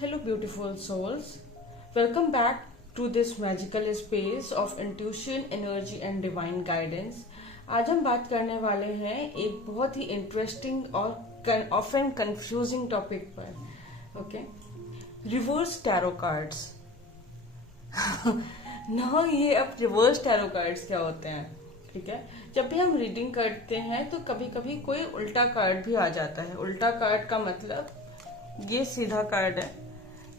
Hello, beautiful souls. Welcome back to this magical space of intuition, energy and divine guidance. आज हम बात करने वाले हैं एक बहुत ही इंटरेस्टिंग और ऑफन कंफ्यूजिंग टॉपिक पर. Okay, reverse tarot cards. ना ये अब रिवर्स टैरो कार्ड्स क्या होते हैं? ठीक है, जब भी हम रीडिंग करते हैं तो कभी कभी कोई उल्टा कार्ड भी आ जाता है. उल्टा कार्ड का मतलब ये सीधा कार्ड है,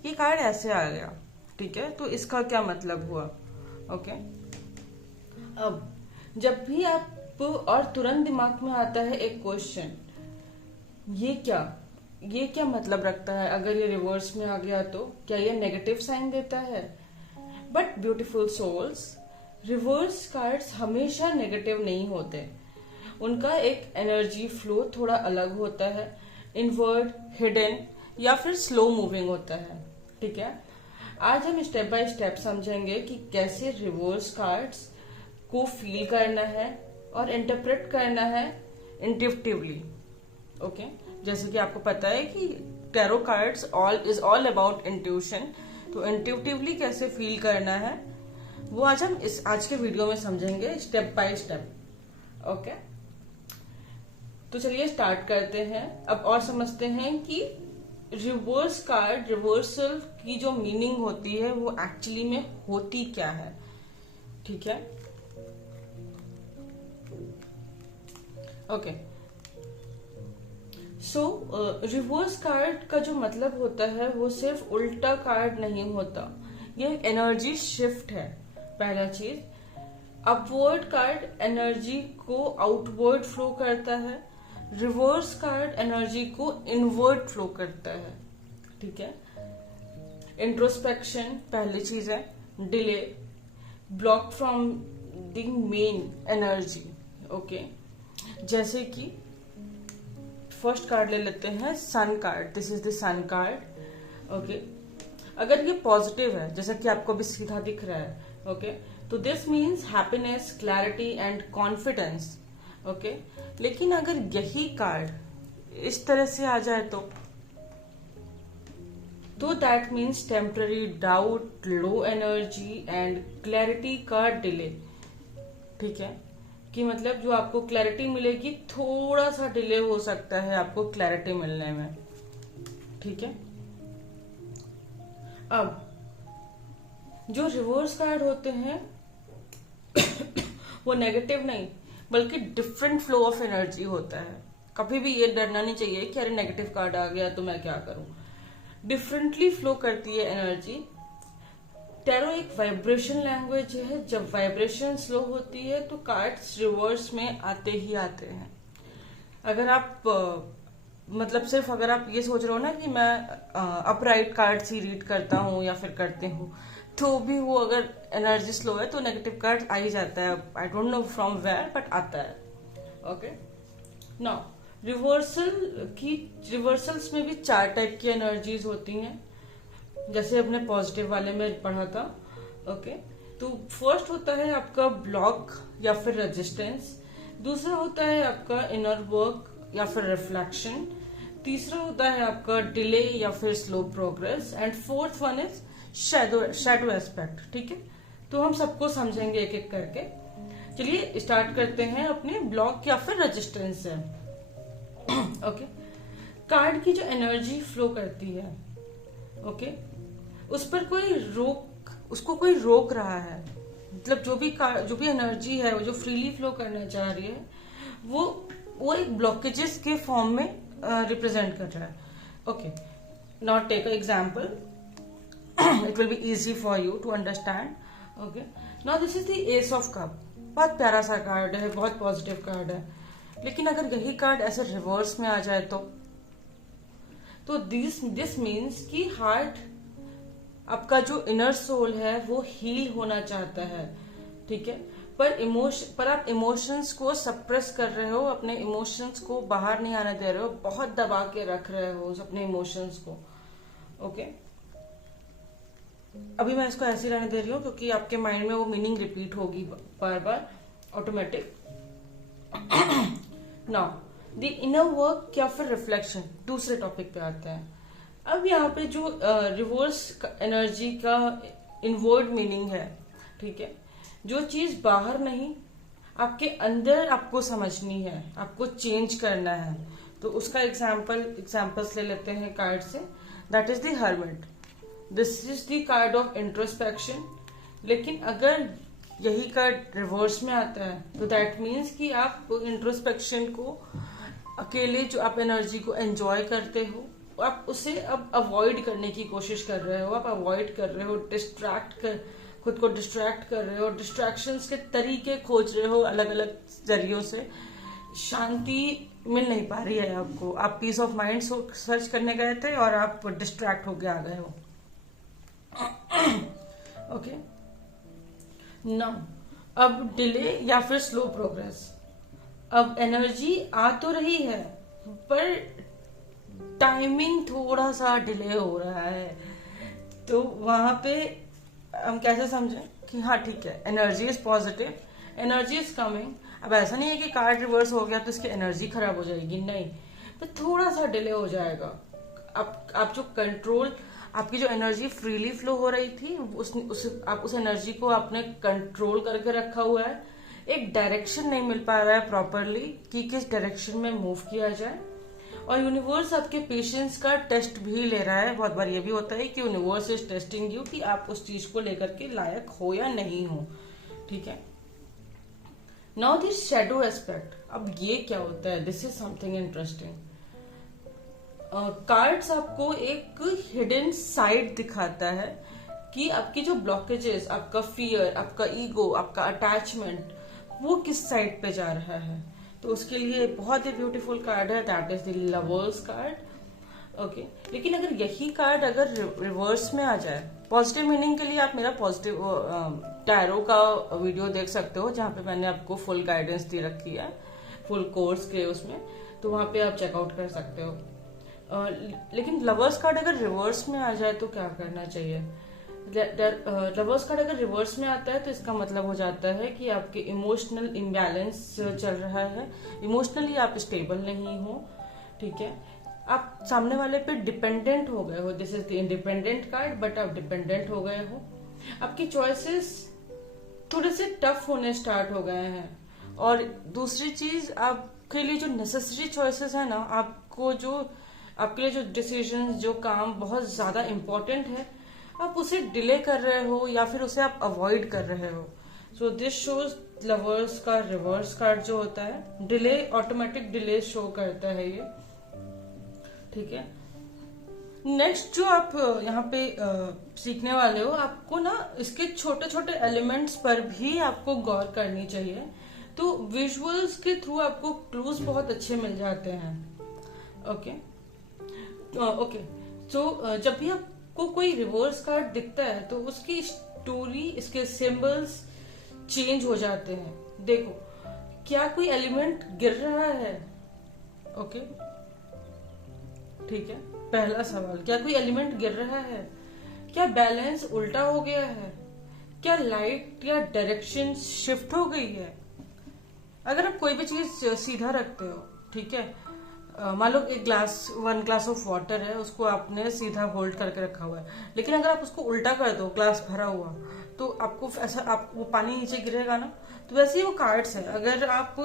ये कार्ड ऐसे आ गया. ठीक है, तो इसका क्या मतलब हुआ? ओके, अब जब भी आप और तुरंत दिमाग में आता है एक क्वेश्चन, ये क्या मतलब रखता है? अगर ये रिवर्स में आ गया तो क्या ये नेगेटिव साइन देता है? But beautiful souls, reverse cards हमेशा नेगेटिव नहीं होते. उनका एक एनर्जी फ्लो थोड़ा अलग होता है, इनवर्ड, हिडन या फिर स्लो मूविंग होता है. ठीक है, आज हम स्टेप बाय स्टेप समझेंगे कि कैसे रिवर्स कार्ड्स को फील करना है और इंटरप्रेट करना है इंट्यूटिवली. ओके, जैसे कि आपको पता है कि tarot cards all about intuition, तो इंट्यूटिवली कैसे फील करना है वो आज के वीडियो में समझेंगे स्टेप बाय स्टेप. ओके, तो चलिए स्टार्ट करते हैं. अब और समझते हैं कि रिवर्स कार्ड रिवर्सल की जो मीनिंग होती है वो एक्चुअली में होती क्या है. ठीक है, ओके. सो रिवर्स कार्ड का जो मतलब होता है वो सिर्फ उल्टा कार्ड नहीं होता, ये एक एनर्जी शिफ्ट है. पहला चीज, अपवर्ड कार्ड एनर्जी को आउटवर्ड फ्लो करता है, रिवर्स कार्ड एनर्जी को इनवर्ड फ्लो करता है. ठीक है, इंट्रोस्पेक्शन पहली चीज है. Delay, block from the main energy. Okay, जैसे कि फर्स्ट कार्ड ले लेते हैं, sun card. This is the sun card. Okay, अगर ये पॉजिटिव है जैसा कि आपको भी सीधा दिख रहा है, ओके, तो this means happiness, clarity and confidence. Okay, लेकिन अगर यही कार्ड इस तरह से आ जाए तो that means temporary doubt, low energy and clarity का डिले. ठीक है, कि मतलब जो आपको क्लैरिटी मिलेगी थोड़ा सा डिले हो सकता है आपको क्लैरिटी मिलने में. ठीक है, अब जो रिवर्स कार्ड होते हैं वो नेगेटिव नहीं बल्कि डिफरेंट फ्लो ऑफ एनर्जी होता है. कभी भी ये डरना नहीं चाहिए कि अरे नेगेटिव कार्ड आ गया तो मैं क्या करूं. डिफरेंटली फ्लो करती है एनर्जी. टैरो एक वाइब्रेशन लैंग्वेज है. जब वाइब्रेशन स्लो होती है तो कार्ड्स रिवर्स में आते ही आते हैं. अगर आप मतलब सिर्फ अगर आप ये सोच रहे हो ना कि मैं अपराइट कार्ड्स ही रीड करता हूँ या फिर करती हूँ, तो भी वो अगर एनर्जी स्लो है तो नेगेटिव कार्ड आ ही जाता है. I don't know from where but आता है. ओके, नाउ रिवर्सल्स में भी 4 टाइप की एनर्जीज होती हैं, जैसे अपने पॉजिटिव वाले में पढ़ा था. ओके, तो फर्स्ट होता है आपका ब्लॉक या फिर रेजिस्टेंस. दूसरा होता है आपका इनर वर्क या फिर रिफ्लेक्शन. तीसरा होता है आपका डिले या फिर slow progress. And fourth one is shadow aspect. ठीक है, तो हम सबको समझेंगे एक एक करके. चलिए स्टार्ट करते हैं अपने ब्लॉक या फिर रेजिस्टेंस से. ओके, कार्ड की जो एनर्जी फ्लो करती है, ओके, उस पर उसको कोई रोक रहा है. मतलब जो भी एनर्जी है वो जो फ्रीली फ्लो करना चाह रही है वो एक ब्लॉकेजेस के फॉर्म में रिप्रेजेंट कर रहा है. Okay, now take a example. it will be easy for you to understand. Okay, now this is the ace of cup. बहुत प्यारा सा कार्ड है, बहुत पॉजिटिव कार्ड है. लेकिन अगर यही कार्ड ऐसे रिवर्स में आ जाए तो दिस मीन्स कि हार्ट, आपका जो इनर सोल है वो हील होना चाहता है. ठीक है, पर आप इमोशंस को सप्रेस कर रहे हो, अपने इमोशंस को बाहर नहीं आने दे रहे हो, बहुत दबा के रख रहे हो अपने इमोशंस को. ओके, अभी मैं इसको ऐसे रहने दे रही हूँ क्योंकि आपके माइंड में वो मीनिंग रिपीट होगी बार बार, automatic. Now the inner work या फिर रिफ्लेक्शन, दूसरे टॉपिक पे आते हैं. अब यहाँ पे जो रिवर्स एनर्जी का इनवर्ड मीनिंग है, ठीक है, जो चीज बाहर नहीं आपके अंदर आपको समझनी है, आपको चेंज करना है, तो उसका एग्जाम्पल्स ले लेते हैं कार्ड से। That is the hermit, this is the card of introspection. लेकिन अगर यही कार्ड रिवर्स में आता है तो दैट मीन्स कि आप इंट्रोस्पेक्शन को अकेले जो आप एनर्जी को एंजॉय करते हो, आप उसे अब अवॉइड करने की कोशिश कर रहे हो, आप अवॉइड कर रहे हो, खुद को डिस्ट्रैक्ट कर रहे हो, डिस्ट्रैक्शंस के तरीके खोज रहे हो अलग अलग जरियों से। शांति मिल नहीं पा रही है आपको, आप पीस ऑफ माइंड सर्च करने गए थे और आप डिस्ट्रैक्ट होके आ गए हो। ओके, नाउ अब डिले या फिर स्लो प्रोग्रेस। अब एनर्जी आ तो रही है पर टाइमिंग थोड़ा सा डिले हो रहा है, तो वहां पे हम कैसे समझें कि हाँ ठीक है, energy is positive, energy is coming. अब ऐसा नहीं है कि कार्ड रिवर्स हो गया तो इसकी एनर्जी खराब हो जाएगी, नहीं, तो थोड़ा सा डिले हो जाएगा। आप जो कंट्रोल, आपकी जो एनर्जी फ्रीली फ्लो हो रही थी आप उस एनर्जी को आपने कंट्रोल करके रखा हुआ है। एक डायरेक्शन नहीं मिल पा रहा है प्रॉपरली कि किस डायरेक्शन में मूव किया जाए, और यूनिवर्स आपके पेशेंस का टेस्ट भी ले रहा है। बहुत बार ये भी होता है कि यूनिवर्स इज टेस्टिंग यू कि आप उस चीज को लेकर के लायक हो या नहीं हो, ठीक है। नाउ दिस शैडो एस्पेक्ट, अब ये क्या होता है, this is something interesting. Cards आपको एक हिडन साइड दिखाता है कि आपकी जो ब्लॉकेजेस, आपका फियर, आपका ईगो, आपका अटैचमेंट, वो किस साइड पे जा रहा है। तो उसके लिए बहुत ही ब्यूटीफुल कार्ड है, that is the lovers card. Okay, लेकिन अगर यही कार्ड अगर रिवर्स में आ जाए, पॉजिटिव मीनिंग के लिए आप मेरा पॉजिटिव टैरो का वीडियो देख सकते हो, जहाँ पे मैंने आपको फुल गाइडेंस दे रखी है, फुल कोर्स के उसमें, तो वहां पे आप चेकआउट कर सकते हो। लेकिन लवर्स कार्ड अगर रिवर्स में आ जाए तो क्या करना चाहिए। लवर्स कार्ड अगर रिवर्स में आता है तो इसका मतलब हो जाता है कि आपके इमोशनल इम्बैलेंस चल रहा है, इमोशनली आप स्टेबल नहीं हो, ठीक है, आप सामने वाले पे डिपेंडेंट हो गए हो। This is the independent card, but आप डिपेंडेंट हो गए हो, आपकी चॉइसेस थोड़े से टफ होने स्टार्ट हो गए हैं। और दूसरी चीज, आपके लिए जो नेसेसरी चॉइसेस है ना, आपके लिए जो डिसीजन, जो काम बहुत ज्यादा इंपॉर्टेंट है, आप उसे डिले कर रहे हो या फिर उसे आप अवॉइड कर रहे हो। सो दिस शोज लवर्स का रिवर्स कार्ड जो होता है, डिले, ऑटोमेटिक डिले शो करता है ये, ठीक है। नेक्स्ट जो आप यहाँ पे सीखने वाले हो, आपको ना इसके छोटे छोटे एलिमेंट्स पर भी आपको गौर करनी चाहिए। तो विजुअल्स के थ्रू आपको क्लूज बहुत अच्छे मिल जाते हैं। ओके, तो जब भी आपको कोई रिवर्स कार्ड दिखता है तो उसकी स्टोरी, इसके सिंबल्स चेंज हो जाते हैं। देखो, क्या कोई एलिमेंट गिर रहा है? ओके, ठीक है, पहला सवाल, क्या कोई एलिमेंट गिर रहा है? क्या बैलेंस उल्टा हो गया है? क्या लाइट या डायरेक्शन शिफ्ट हो गई है? अगर आप कोई भी चीज सीधा रखते हो, ठीक है, मान लो एक वन ग्लास ऑफ वाटर है, उसको आपने सीधा होल्ड करके रखा हुआ है, लेकिन अगर आप उसको उल्टा कर दो, ग्लास भरा हुआ, तो आपको ऐसा वो पानी नीचे गिरेगा ना। तो वैसे ही वो कार्ड्स है, अगर आप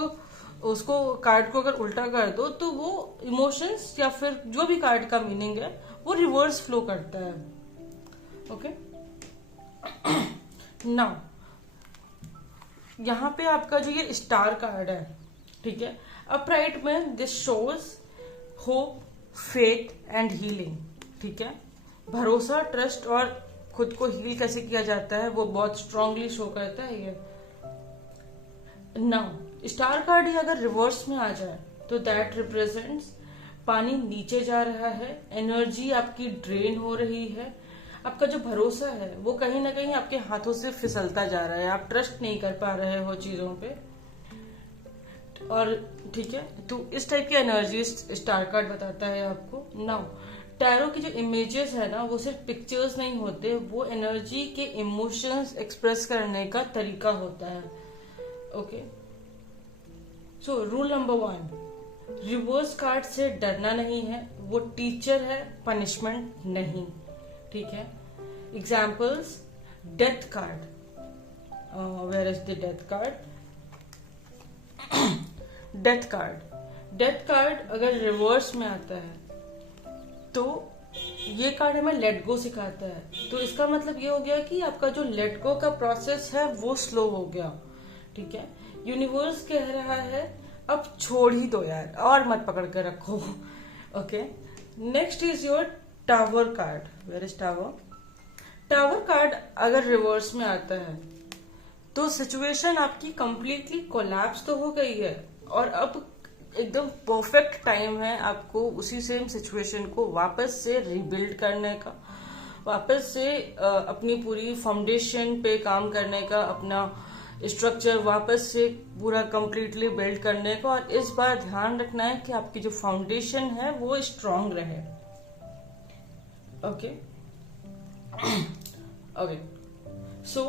उसको कार्ड को अगर उल्टा कर दो तो वो इमोशंस या फिर जो भी कार्ड का मीनिंग है वो रिवर्स फ्लो करता है। ओके, नाउ यहाँ पे आपका जो ये स्टार कार्ड है, ठीक है, अपराइट में this shows hope, faith and healing, ठीक है, भरोसा, ट्रस्ट और खुद को हील कैसे किया जाता है वो बहुत स्ट्रांगली शो करता है ये। नाउ स्टार कार्ड ही अगर रिवर्स में आ जाए तो दैट रिप्रेजेंट्स पानी नीचे जा रहा है, एनर्जी आपकी ड्रेन हो रही है, आपका जो भरोसा है वो कहीं ना कहीं आपके हाथों से फिसलता जा रहा है, आप ट्रस्ट नहीं कर पा रहे हो चीजों पे। और ठीक है, तो इस टाइप की एनर्जी स्टार कार्ड बताता है आपको। नाउ टैरो की जो इमेजेस है ना, वो सिर्फ पिक्चर्स नहीं होते, वो एनर्जी के इमोशंस एक्सप्रेस करने का तरीका होता है। Okay, so rule number 1, reverse card से डरना नहीं है, वो टीचर है, पनिशमेंट नहीं। ठीक है। Examples, death card, where is the death card? Death card अगर रिवर्स में आता है तो ये कार्ड हमें लेट गो सिखाता है। तो इसका मतलब ये हो गया कि आपका जो लेट गो का प्रोसेस है वो स्लो हो गया। ठीक है। यूनिवर्स कह रहा है अब छोड़ ही दो यार, और मत पकड़ के रखो। Okay. Next is your tower card. Where is tower? Tower card अगर रिवर्स में आता है तो सिचुएशन आपकी कंप्लीटली कोलैप्स तो हो गई है, और अब एकदम परफेक्ट टाइम है आपको उसी सेम सिचुएशन को वापस से रिबिल्ड करने का, वापस से अपनी पूरी फाउंडेशन पे काम करने का, अपना स्ट्रक्चर वापस से पूरा कंप्लीटली बिल्ड करने का। और इस बार ध्यान रखना है कि आपकी जो फाउंडेशन है वो स्ट्रांग रहे। ओके। ओके। सो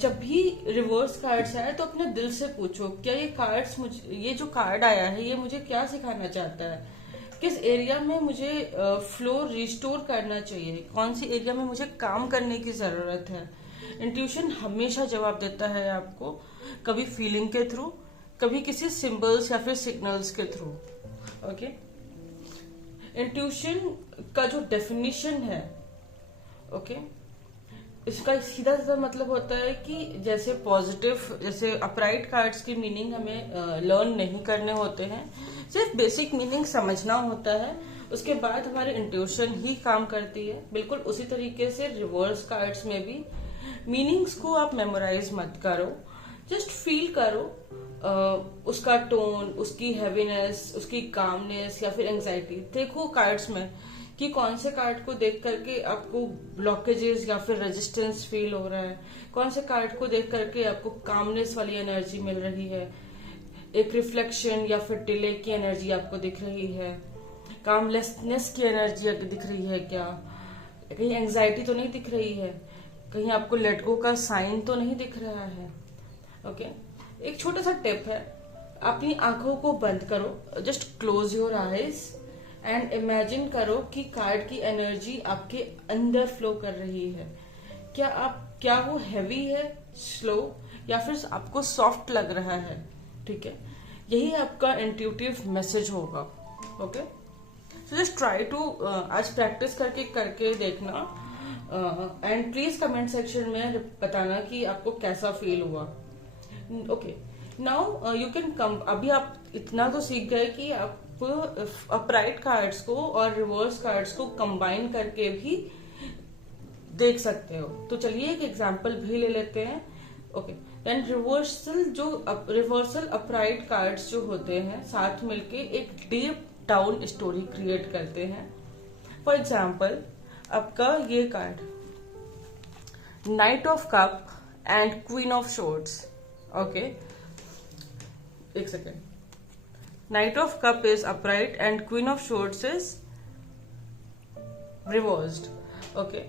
जब भी रिवर्स कार्ड्स आए तो अपने दिल से पूछो, क्या ये कार्ड्स मुझे, ये जो कार्ड आया है ये मुझे क्या सिखाना चाहता है? किस एरिया में मुझे फ्लो रिस्टोर करना चाहिए? कौन सी एरिया में मुझे काम करने की जरूरत है? इंट्यूशन हमेशा जवाब देता है आपको, कभी फीलिंग के थ्रू, कभी किसी सिंबल्स या फिर सिग्नल्स के थ्रू। ओके। इंट्यूशन का जो डेफिनेशन है, ओके, इसका सीधा सीधा मतलब होता है कि जैसे पॉजिटिव, जैसे अपराइट कार्ड्स की मीनिंग हमें लर्न नहीं करने होते हैं, सिर्फ बेसिक मीनिंग समझना होता है, उसके बाद हमारी इंट्यूशन ही काम करती है। बिल्कुल उसी तरीके से रिवर्स कार्ड्स में भी मीनिंग्स को आप मेमोराइज मत करो, जस्ट फील करो उसका टोन, उसकी हैवीनेस, उसकी कामनेस या फिर एंजाइटी। देखो कार्ड्स में कि कौन से कार्ड को देख करके आपको ब्लॉकेजेस या फिर रेजिस्टेंस फील हो रहा है, कौन से कार्ड को देख करके आपको कामनेस वाली एनर्जी मिल रही है, एक रिफ्लेक्शन या फिर डिले की एनर्जी आपको दिख रही है, कामलेसनेस की एनर्जी दिख रही है, क्या कहीं एंजाइटी तो नहीं दिख रही है, कहीं आपको लेट गो का साइन तो नहीं दिख रहा है। ओके। एक छोटा सा टिप है, अपनी आंखों को बंद करो, just close your eyes and imagine करो कि कार्ड की एनर्जी आपके अंदर फ्लो कर रही है। क्या वो हैवी है, स्लो, या फिर आपको सॉफ्ट लग रहा है? ठीक है। यही आपका इंट्यूटिव मैसेज होगा। Okay. So just try to, आज प्रैक्टिस करके देखना, एंड प्लीज कमेंट सेक्शन में बताना कि आपको कैसा फील हुआ। Okay. Now you can come, अभी आप इतना तो सीख गए कि आप अपराइट कार्ड्स को और रिवर्स कार्ड्स को कंबाइन करके भी देख सकते हो। तो चलिए एक एग्जांपल भी ले लेते हैं। Okay. Then reversal upright cards जो होते हैं साथ मिलके एक डीप डाउन स्टोरी क्रिएट करते हैं। फॉर एग्जाम्पल आपका ये card night of cup and queen of shorts. Okay, एक second. Knight of Cup is upright and Queen of Swords is reversed. Okay.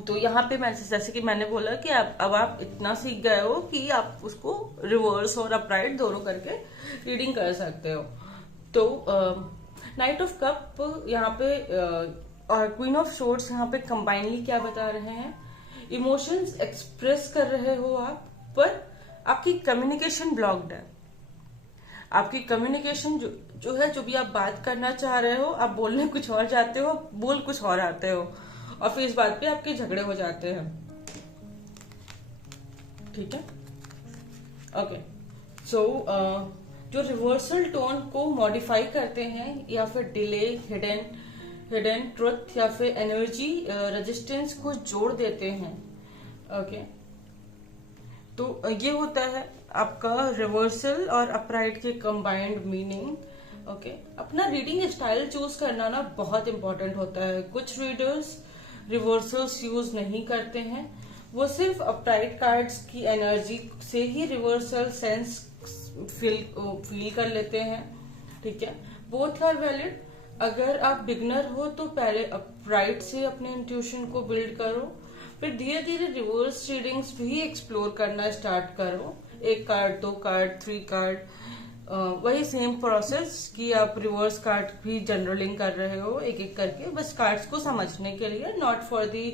तो यहाँ पे मैं जैसे कि मैंने बोला कि अब आप इतना सीख गए हो कि आप उसको रिवर्स और अपराइट दोनों करके रीडिंग कर सकते हो। तो नाइट ऑफ कप यहाँ पे और क्वीन ऑफ शॉर्ट्स यहाँ पे कंबाइनली क्या बता रहे हैं? इमोशंस एक्सप्रेस कर रहे हो आप, पर आपकी कम्युनिकेशन ब्लॉक्ड है। आपकी कम्युनिकेशन जो है, जो भी आप बात करना चाह रहे हो, आप बोलने कुछ और जाते हो, बोल कुछ और आते हो, और फिर इस बात पे आपके झगड़े हो जाते हैं। ठीक है। ओके। सो जो रिवर्सल टोन को मॉडिफाई करते हैं या फिर डिले, हिडन ट्रुथ या फिर एनर्जी रेजिस्टेंस को जोड़ देते हैं। ओके। तो ये होता है आपका रिवर्सल और अपराइट के कंबाइंड मीनिंग। ओके। अपना रीडिंग स्टाइल चूज करना ना बहुत इंपॉर्टेंट होता है। कुछ रीडर्स रिवर्सल्स यूज नहीं करते हैं, वो सिर्फ अपराइट कार्ड्स की एनर्जी से ही रिवर्सल सेंस फील कर लेते हैं। ठीक है। Both are valid. अगर आप बिगनर हो तो पहले अपराइट से अपने इंट्यूशन को बिल्ड करो, फिर धीरे धीरे रिवर्स रीडिंग्स भी एक्सप्लोर करना स्टार्ट करो। 1 कार्ड, 2 कार्ड, 3 कार्ड, वही सेम प्रोसेस कि आप रिवर्स कार्ड भी जनरलिंग कर रहे हो एक एक करके, बस कार्ड्स को समझने के लिए, not for the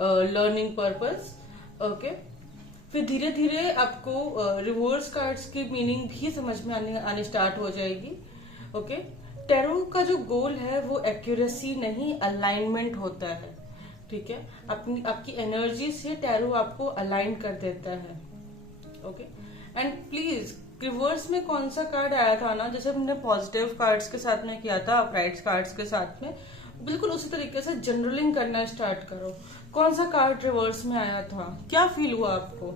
learning purpose. Okay, फिर धीरे धीरे आपको रिवर्स कार्ड्स की मीनिंग भी समझ में आने स्टार्ट हो जाएगी। ओके, टैरो का जो गोल है वो एक्यूरेसी नहीं, अलाइनमेंट होता है। ठीक है, आपकी एनर्जी से टैरो आपको अलाइन कर देता है। ओके, एंड प्लीज रिवर्स में कौन सा कार्ड आया था ना, जैसे हमने पॉजिटिव कार्ड्स के साथ में किया था, अपराइट कार्ड्स के साथ में, बिल्कुल उसी तरीके से जनरलिंग करना स्टार्ट करो। कौन सा कार्ड रिवर्स में आया था, क्या फील हुआ आपको,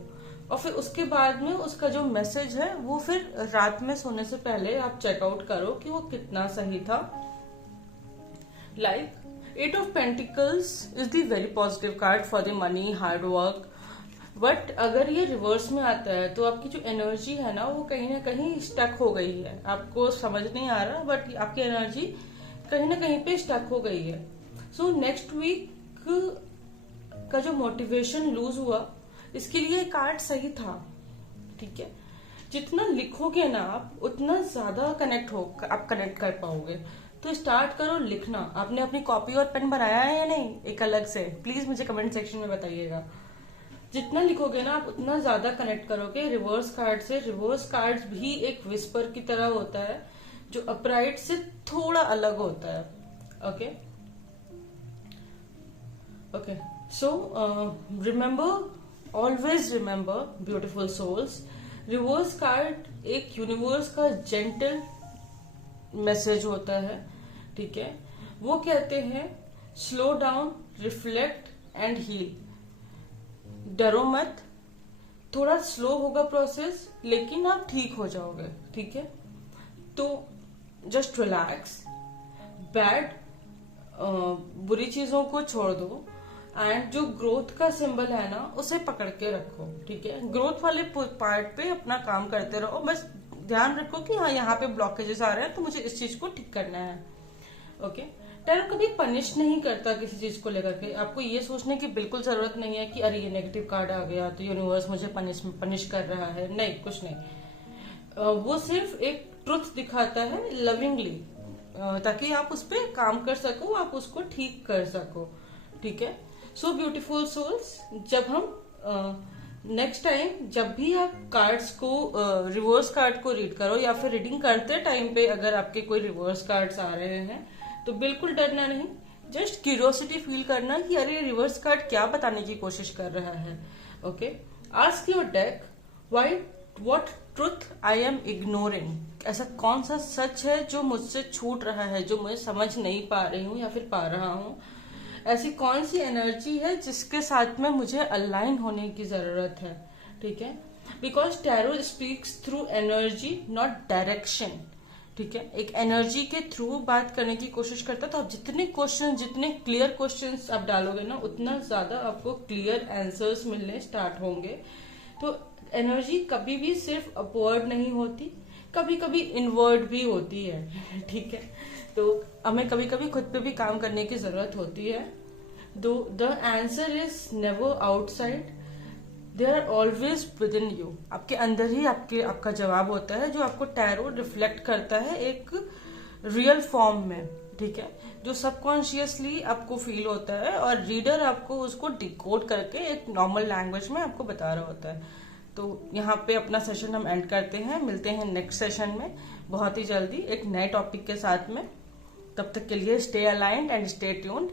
और फिर उसके बाद में उसका जो मैसेज है वो फिर रात में सोने से पहले आप चेकआउट करो कि वो कितना सही था। Like 8 of pentacles is the very positive card for the money, hard work. But अगर ये रिवर्स में आता है तो आपकी जो एनर्जी है ना वो कहीं ना कहीं स्टक हो गई है, आपको समझ नहीं आ रहा, बट आपकी एनर्जी कहीं ना कहीं पे स्टक हो गई है। सो नेक्स्ट वीक का जो मोटिवेशन लूज हुआ, इसके लिए कार्ड सही था। ठीक है, जितना लिखोगे ना आप उतना ज्यादा आप कनेक्ट कर पाओगे। तो स्टार्ट करो लिखना। आपने अपनी कॉपी और पेन बनाया है या नहीं एक अलग से, प्लीज मुझे कमेंट सेक्शन में बताइएगा। जितना लिखोगे ना आप उतना ज्यादा कनेक्ट करोगे रिवर्स कार्ड से। रिवर्स कार्ड भी एक विस्पर की तरह होता है जो अपराइट से थोड़ा अलग होता है। Okay okay, so remember, always remember beautiful souls, reverse card एक यूनिवर्स का जेंटल मैसेज होता है। ठीक है, वो कहते हैं slow down, reflect and heal. डरो मत, थोड़ा स्लो होगा प्रोसेस लेकिन आप ठीक हो जाओगे। ठीक है, तो जस्ट रिलैक्स, बुरी चीजों को छोड़ दो, एंड जो ग्रोथ का सिंबल है ना उसे पकड़ के रखो। ठीक है, ग्रोथ वाले पार्ट पे अपना काम करते रहो, बस ध्यान रखो कि हाँ यहाँ पे ब्लॉकेजेस आ रहे हैं तो मुझे इस चीज को ठीक करना है। ओके, टैरो कभी पनिश नहीं करता किसी चीज को लेकर के। आपको ये सोचने की बिल्कुल जरूरत नहीं है कि अरे ये नेगेटिव कार्ड आ गया तो यूनिवर्स मुझे पनिश कर रहा है, नहीं, कुछ नहीं। वो सिर्फ एक ट्रुथ दिखाता है लविंगली, ताकि आप उस पर काम कर सको, आप उसको ठीक कर सको। ठीक है, सो ब्यूटीफुल सोल्स, जब हम नेक्स्ट टाइम जब भी आप कार्ड्स को रिवर्स कार्ड को रीड करो या फिर रीडिंग करते टाइम पे अगर आपके कोई रिवर्स कार्ड्स आ रहे हैं तो बिल्कुल डरना नहीं, जस्ट क्यूरियोसिटी फील करना कि अरे रिवर्स कार्ड क्या बताने की कोशिश कर रहा है। Okay, ask your deck what truth I am ignoring, ऐसा कौन सा सच है जो मुझसे छूट रहा है, जो मुझे समझ नहीं पा रही हूँ या फिर पा रहा हूँ। ऐसी कौन सी एनर्जी है जिसके साथ में मुझे अलाइन होने की जरूरत है। ठीक है, because tarot speaks through energy not direction. ठीक है, एक एनर्जी के थ्रू बात करने की कोशिश करता है, तो आप जितने क्लियर क्वेश्चंस आप डालोगे ना उतना ज्यादा आपको क्लियर आंसर्स मिलने स्टार्ट होंगे। तो एनर्जी कभी भी सिर्फ अपवर्ड नहीं होती, कभी कभी इनवर्ड भी होती है। ठीक है, तो हमें कभी कभी खुद पे भी काम करने की जरूरत होती है। The answer is never outside, there are always within you. आपके अंदर ही आपका जवाब होता है, जो आपको टैरो रिफ्लेक्ट करता है एक रियल फॉर्म में। ठीक है, जो सबकॉन्शियसली आपको फील होता है और रीडर आपको उसको डिकोड करके एक नॉर्मल लैंग्वेज में आपको बता रहा होता है। तो यहाँ पे अपना सेशन हम एंड करते हैं, मिलते हैं नेक्स्ट सेशन में बहुत ही जल्दी एक नए टॉपिक के साथ में। तब तक के लिए stay aligned and stay tuned.